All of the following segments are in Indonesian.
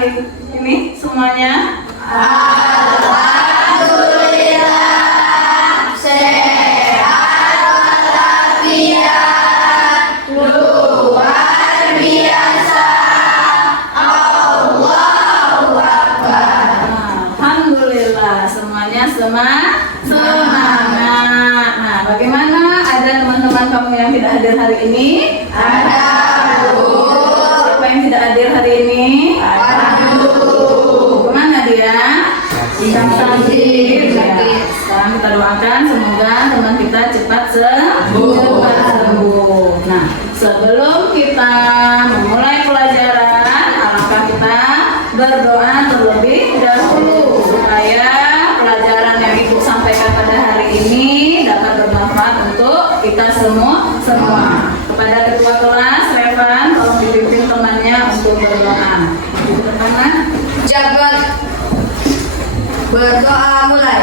hari ini semuanya? Alhamdulillah, sehat walafiat, luar biasa. Allahu Akbar. Alhamdulillah, semuanya semangat. Nah, bagaimana? Ada teman-teman kamu yang tidak hadir hari ini? Ada, Bu. Siapa yang tidak hadir hari ini? Kemana dia? Sakit. Ya. Sekarang kita doakan semoga teman kita cepat sembuh. Nah, sebelum kita memulai pelajaran, alangkah kita berdoa terlebih dahulu supaya pelajaran yang Ibu sampaikan pada hari ini dapat bermanfaat untuk kita semua. Kepada ketua kelas, Revan, tolong dipimpin temannya untuk berdoa. Ibu pertama. Jabat berdoa mulai.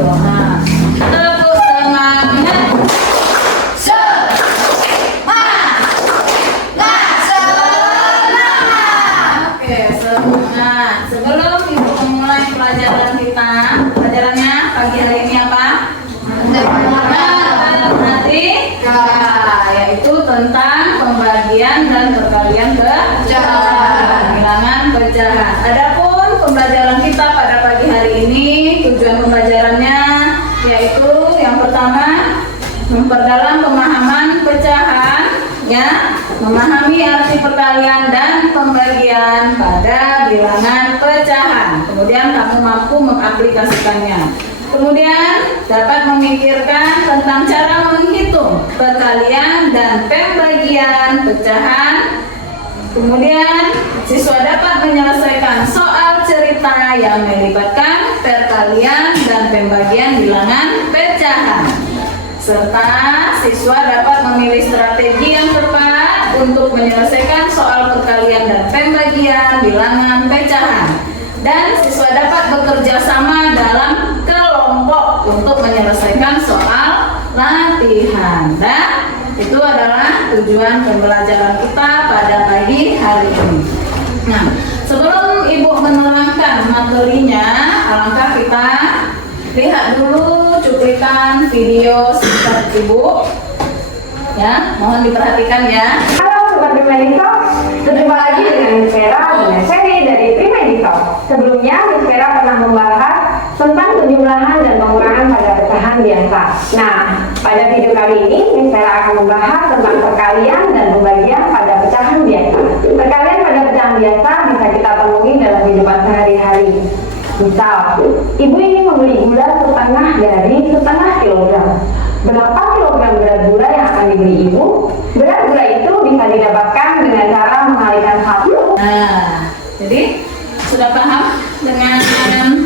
berdoa. Tepuk semangat. Oke, semangat. Sebelum Ibu memulai pelajaran kita, pelajarannya pagi hari ini apa? Matematika, yaitu tentang pembagian dan perkalian bilangan pecahan. Adapun pembelajaran kita pada pagi hari ini, tujuan pembelajarannya yaitu yang pertama memperdalam pemahaman pecahan, ya, memahami arti perkalian dan pembagian pada bilangan pecahan. Kemudian kamu mampu mengaplikasikannya. Kemudian dapat memikirkan tentang cara menghitung perkalian dan pembagian pecahan. Kemudian siswa dapat menyelesaikan soal cerita yang melibatkan perkalian dan pembagian bilangan pecahan. Serta siswa dapat memilih strategi yang tepat untuk menyelesaikan soal perkalian dan pembagian bilangan pecahan. Dan siswa dapat bekerja sama dalam kelompok untuk menyelesaikan soal latihan. Dan itu adalah tujuan pembelajaran kita pada pagi hari ini. Nah, sebelum Ibu menerangkan materinya, alangkah kita lihat dulu cuplikan video singkat Ibu. Ya, mohon diperhatikan ya. Halo Sobat Primedito, berjumpa lagi dengan Miss Vera dengan seri dari Primedito. Sebelumnya Miss Vera pernah membahas tentang penjumlahan dan pengurangan pada pecahan biasa. Nah, pada video kali ini Miss Vera akan membahas tentang perkalian dan pembagian pada pecahan biasa. Perkalian pada pecahan biasa bisa kita temui dalam kehidupan sehari-hari. Misal, ibu ingin membeli gula setengah kilogram. Berapa kilogram berat gula yang akan dibeli ibu? Berat gula itu bisa didapatkan dengan cara mengalihkan satu. Nah, jadi sudah paham dengan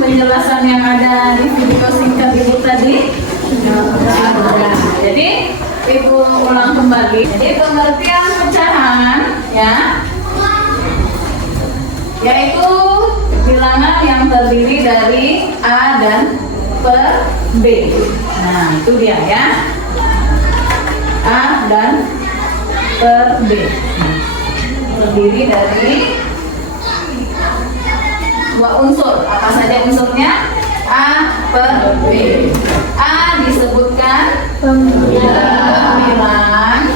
penjelasan yang ada di video singkat Ibu tadi? Jadi Ibu ulang kembali. Jadi pengertian pecahan, ya, yaitu bilangan yang terdiri dari A dan per B. Nah, itu dia ya. A dan per B. Terdiri dari dua unsur. Apa saja unsurnya? A per B. A disebutkan bilang,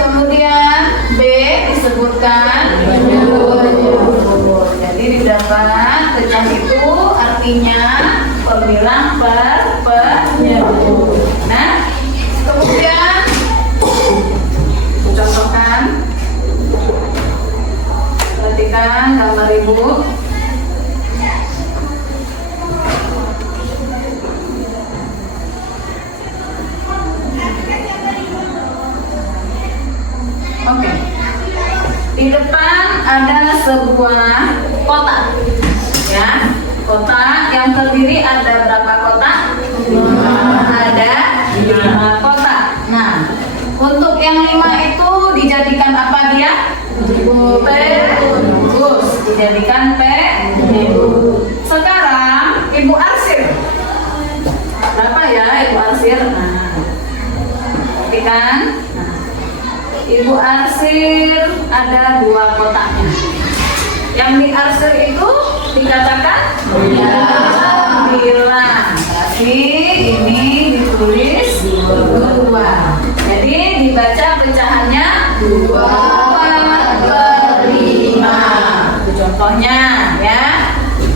kemudian B disebutkan penyebut. Jadi didapat pecah itu artinya pembilang per penyebut. Nah, kemudian contohkan, perhatikan gambar Ibu. Oke. Di depan ada sebuah kotak, ya. Kotak yang terdiri ada berapa kotak? Ada 5 kotak. Nah, untuk yang 5 itu dijadikan apa dia? Penyebut. Dijadikan penyebut. Sekarang Ibu arsir. Berapa ya Ibu arsir? Nah, perhatikan. Ibu arsir ada 2 kotaknya. Yang diarsir itu dikatakan bilang. Tapi ini ditulis 2. Jadi dibaca pecahannya 2/5. Itu contohnya ya.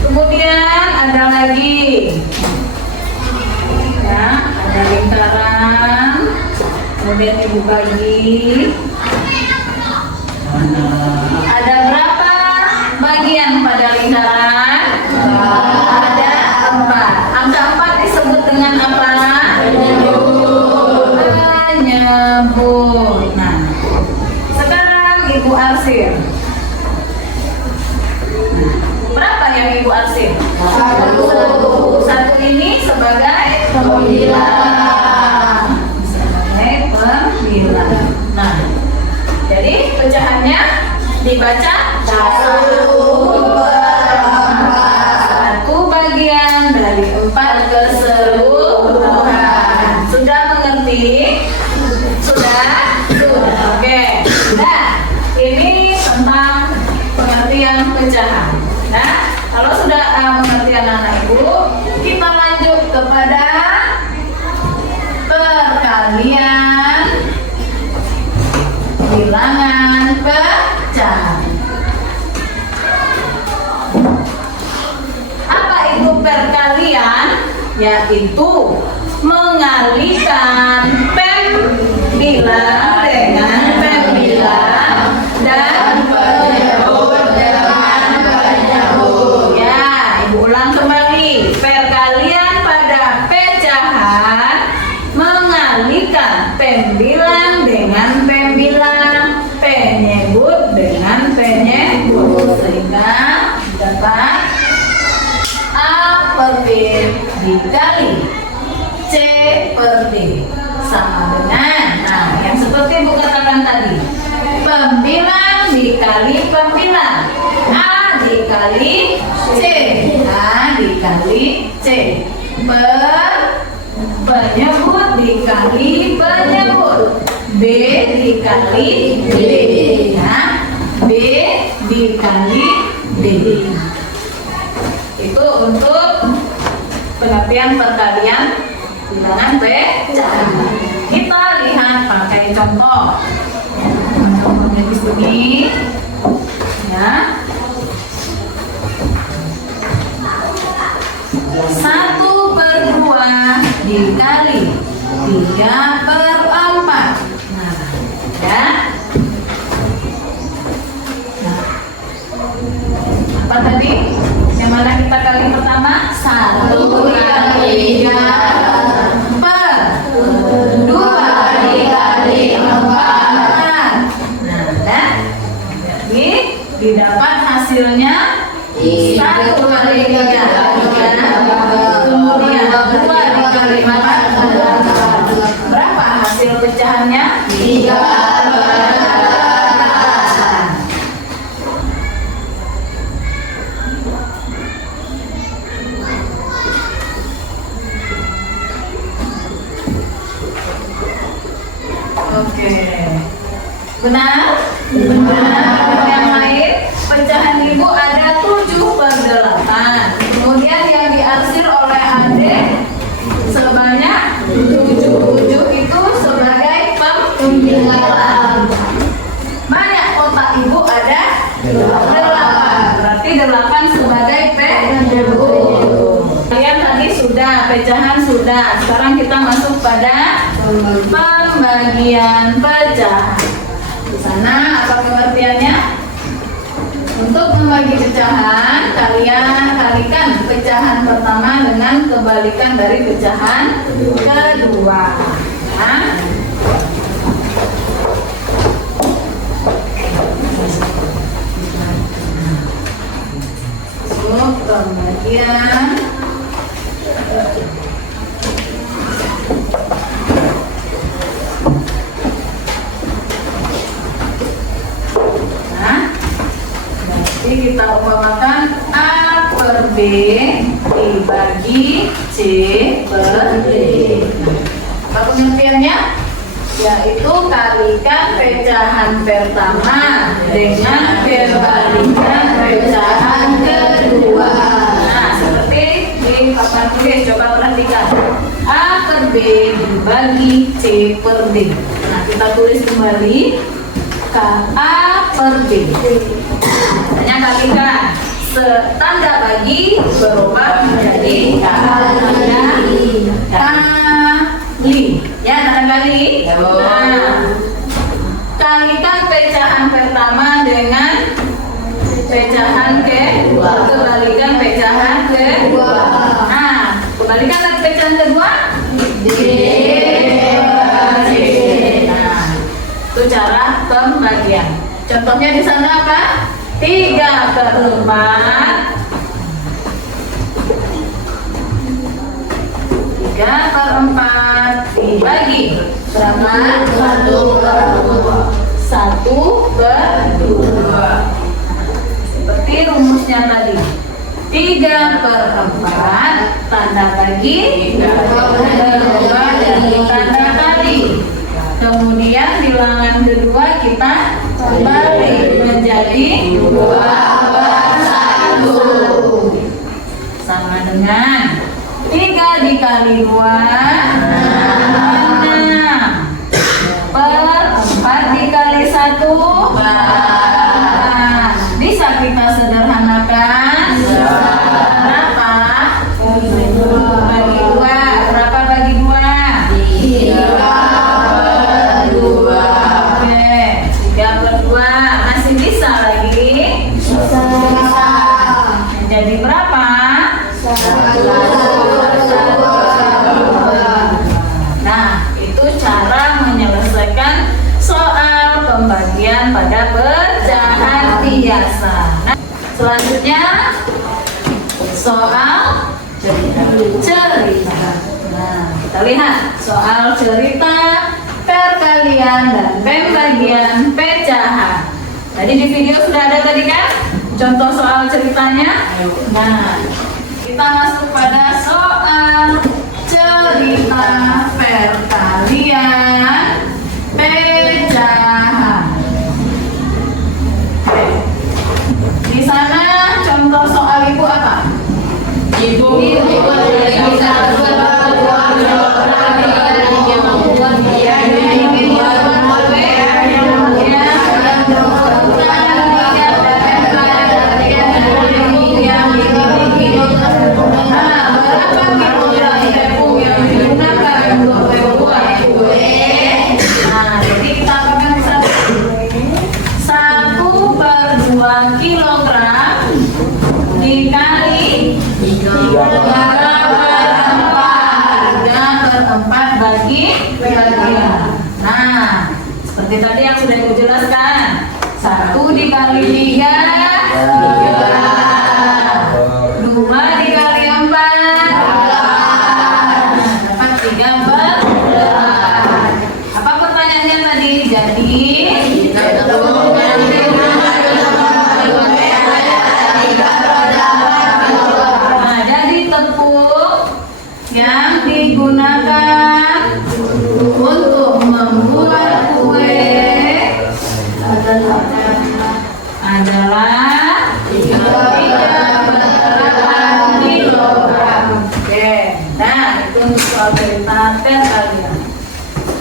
Kemudian ada lagi. Ya, ada lingkaran. Kemudian Ibu bagi. Ada berapa bagian pada lingkaran? Ada 4. Angka 4 disebut dengan apa? Penyebut. Nah, sekarang Ibu arsir. Nah, berapa yang Ibu arsir? 1. 1 ini sebagai pembilang. Nah, jadi pecahannya dibaca 1 bagian dari 4 ke 11. pecahan. Nah, kalau sudah mengerti anak-anak ibu, kita lanjut kepada perkalian bilangan pecahan. Apa itu perkalian? Yaitu mengalikan pembilang dengan pembilang dan penyebut dengan penyebut. Ya, ibu ulang kembali. Perkalian pada pecahan mengalikan pembilang dengan pembilang, penyebut dengan penyebut, sehingga dapat A per B dikali C per D sama dengan, nah yang seperti ibu katakan tadi, pembilang dikali pembilang, A dikali C, A dikali C, penyebut dikali penyebut, B dikali D, ya, B dikali D. Itu untuk pengertian perkalian bilangan pecahan. Kita lihat pakai contoh. Contohnya di sini, ya. 1/2 dikali 3/4. Nah, ya. Nah, apa tadi? Yang mana kita kali pertama? 1 kali 3 per 2 dikali 4. Nah, dan jadi didapat hasilnya 1 kali 3. Kemudian 2 dikali 4. Berapa hasil pecahannya? 3/4. Oke, benar? Benar. Yang lain, pecahan ibu ada 7/8. Kemudian yang diarsir oleh adik sebanyak 7 itu sebagai pembilang. Banyak kotak ibu ada 8. Berarti 8 sebagai penyebut. Kalian tadi sudah, pecahan sudah. Sekarang kita masuk pada pembagian pecahan. Di sana apa pengertiannya? Untuk membagi pecahan, kalian kalikan pecahan pertama dengan kebalikan dari pecahan kedua. Ya. Masuk pembagian. Kita umpamakan A per B dibagi C per D. Apa pengertiannya? Yaitu kalikan pecahan pertama dengan kebalikan pecahan kedua. Nah, seperti di papan tulis, coba perhatikan. A per B dibagi C per D. Nah, kita tulis kembali A per B. Hanya kalikan, tanda bagi berubah menjadi kali. Ya, tanda kali. Nah, kalikan pecahan pertama dengan pecahan kedua. Kebalikan pecahan kedua. Nah, kebalikan dari pecahan kedua. D. Nah, itu cara pembagian. Contohnya di sana apa? 3/4 dibagi berapa? 1/2. Seperti rumusnya tadi. 3/4 tanda bagi berubah dari tanda kali. Kemudian bilangan kedua kita kembali menjadi 2/4. dengan 3 dikali 2 6 per 4 dikali 1 nah, bisa kita sederhanakan berapa? Bagi 2 berapa bagi 2? 3/2. Oke, 3/2 masih bisa lagi jadi berapa? 1/2. Nah, itu cara menyelesaikan soal pembagian pada pecahan biasa. Nah, selanjutnya soal cerita. Nah, kita lihat soal cerita, perkalian dan pembagian pecahan. Tadi di video sudah ada tadi kan? Contoh soal ceritanya. Nah, kita masuk pada soal cerita perkalian pecahan. Oke. Di sana contoh soal ibu apa? Ibu bisa dikali 3/4 bagi bagian. Nah, seperti tadi yang sudah aku jelaskan, 1 dikali 3 2 dikali 4 dapat 3/4. Apa pertanyaannya tadi? Jadi nah, jadi tepung yang digunakan untuk membuat kue adalah 3/4 kilogram. Oke, nah itu untuk soal cerita perkalian.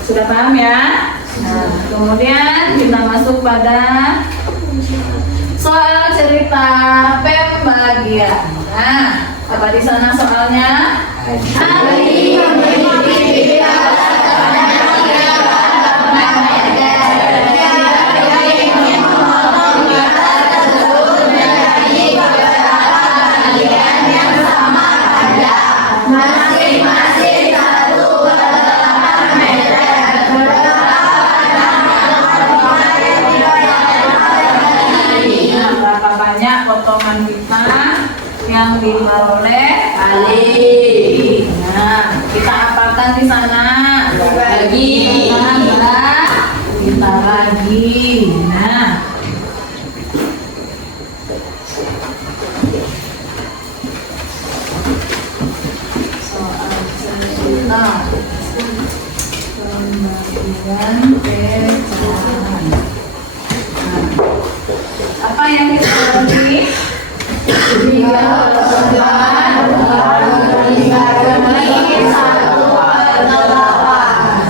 Sudah paham ya? Nah, kemudian kita masuk pada soal cerita pembagian. Nah, apa di sana soalnya? Ali memiliki masing-masing 1/8 meter. Berapa banyak potongan kita yang diperoleh Kali. Nah, kita apakan di sana? Bagi. Kita bagi. Nah, soal cerita pembagian pecahan. Nah, apa yang kita bagi? 3/8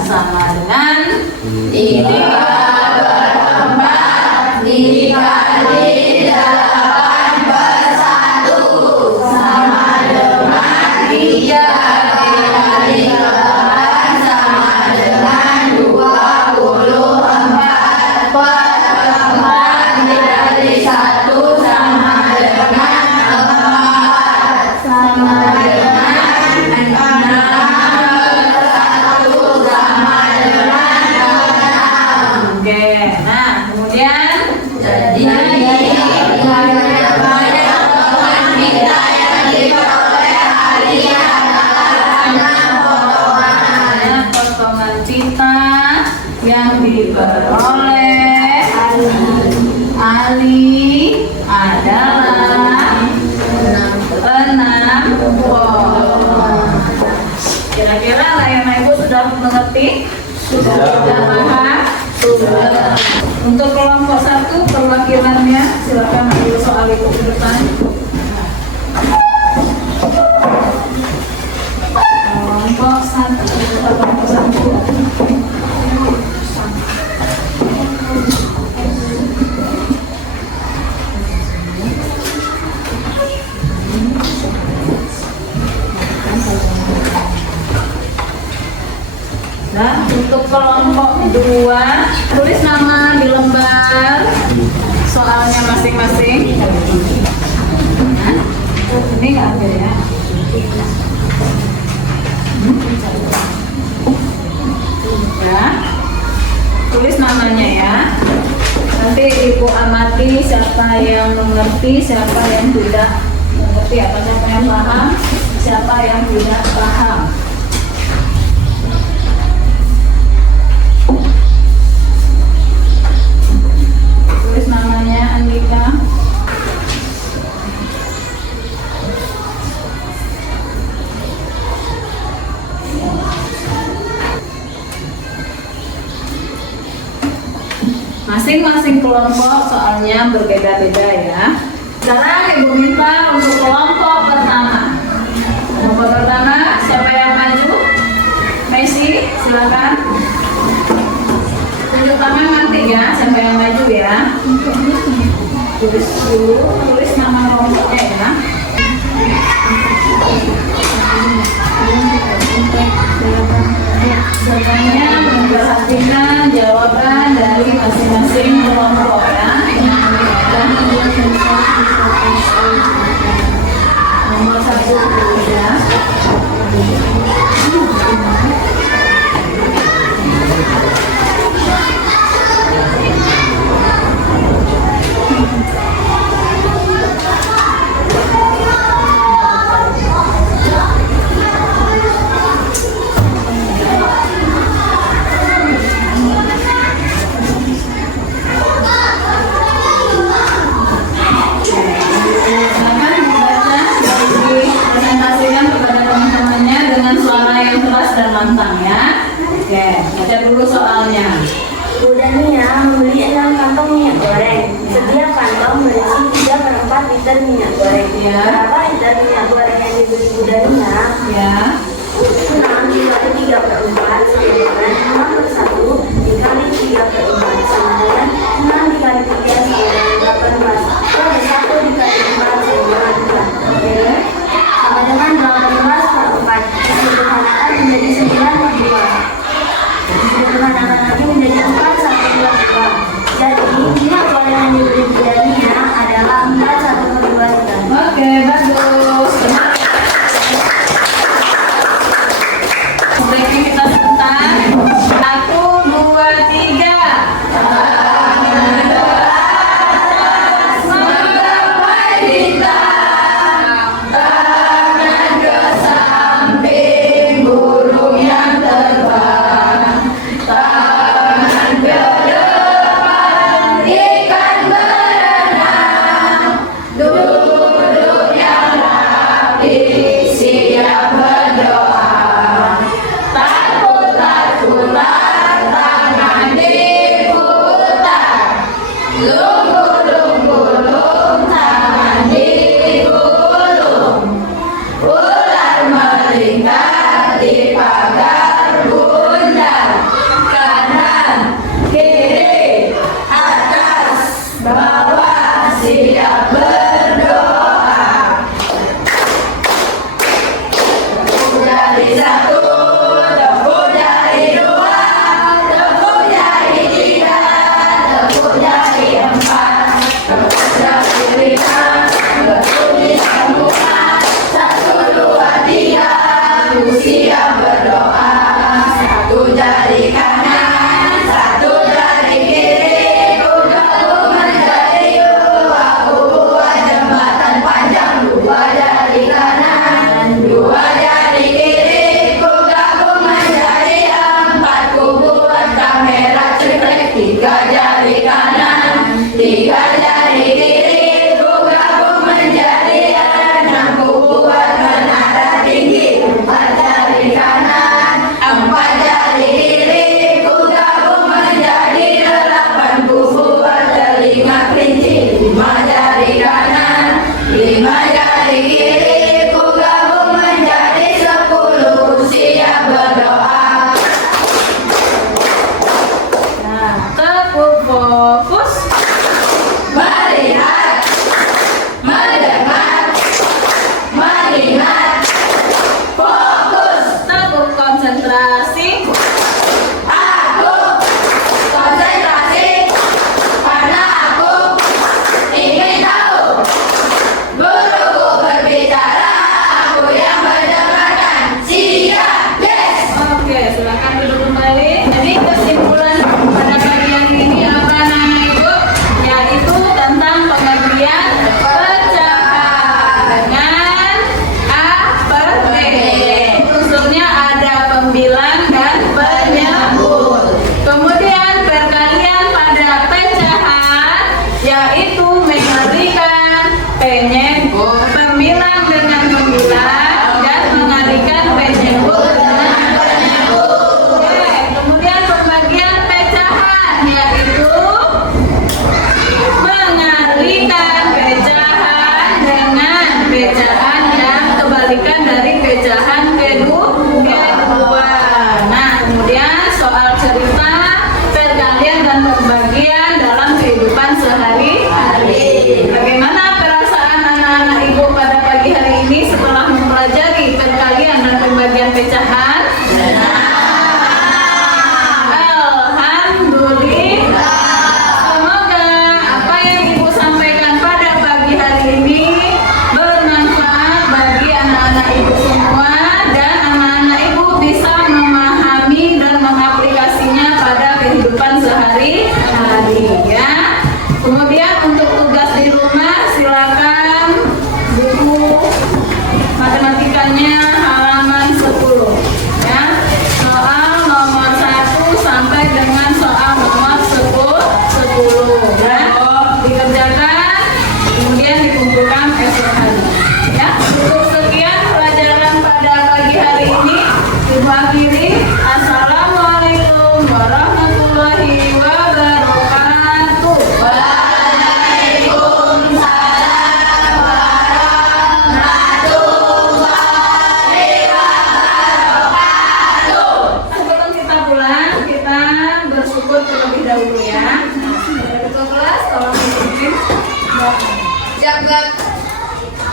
sama dengan 3/4 dikali 8/1 sama dengan 3 dikali 8 sama dengan 24 per 4 dikali 1 sama dengan 4 sama dengan 6 sama dengan 6. Oke, nah kemudian Jadi banyak potongan kita yang diperoleh hari banyak potongan cinta yang diperoleh Ali adalah 6 pot. Kira-kira Layana Ibu sudah mengerti? Sudah paham? Sudah. Untuk kelompok 1 perwakilannya silakan ambil soal Ibu ke depan. Nah, untuk kelompok 2, tulis nama di lembar soalnya masing-masing. Nah, ini nggak ada ya. Ya, tulis namanya ya. Nanti ibu amati siapa yang mengerti, siapa yang tidak mengerti, atau siapa yang paham, siapa yang tidak paham. Tulis namanya Andika. Masing-masing kelompok soalnya berbeda-beda ya. Sekarang ibu minta untuk kelompok pertama. Kelompok pertama, siapa yang maju? Messi, silakan. Tunjuk tangan nanti ya, siapa yang maju ya. Tulis dulu, tulis nama kelompoknya ya. Semuanya memperhatikan jawaban dari masing-masing kelompok ya. Nomor 1 ya. Silakan membaca dan dipresentasikan kepada teman-temannya dengan suara yang keras dan lantang ya. Oke, baca dulu soalnya. Bu Dania membeli 6 kantong minyak goreng. Setiap kantong berisi 3/4 liter minyak goreng. Ya. Berapa liter minyak goreng yang dibeli Bu Dania? Ya. 6 dibagi 3/4 sama dengan 6/1 dikali 3/4 sama dengan 6 dikali 3 sama dengan 18. Kali 1 dikali 4 sama dengan 4. Oke. Sama dengan 18/4. Disederhanakan menjadi 9/2. Disederhanakan lagi menjadi 4/2. Jadi minyak goreng yang dibeli Bu Dania adalah 4/2 liter. Oke, bagus. Breaking kita sebentar. 1, 2, 3. Tiga jari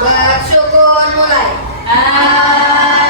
bersyukur mulai. A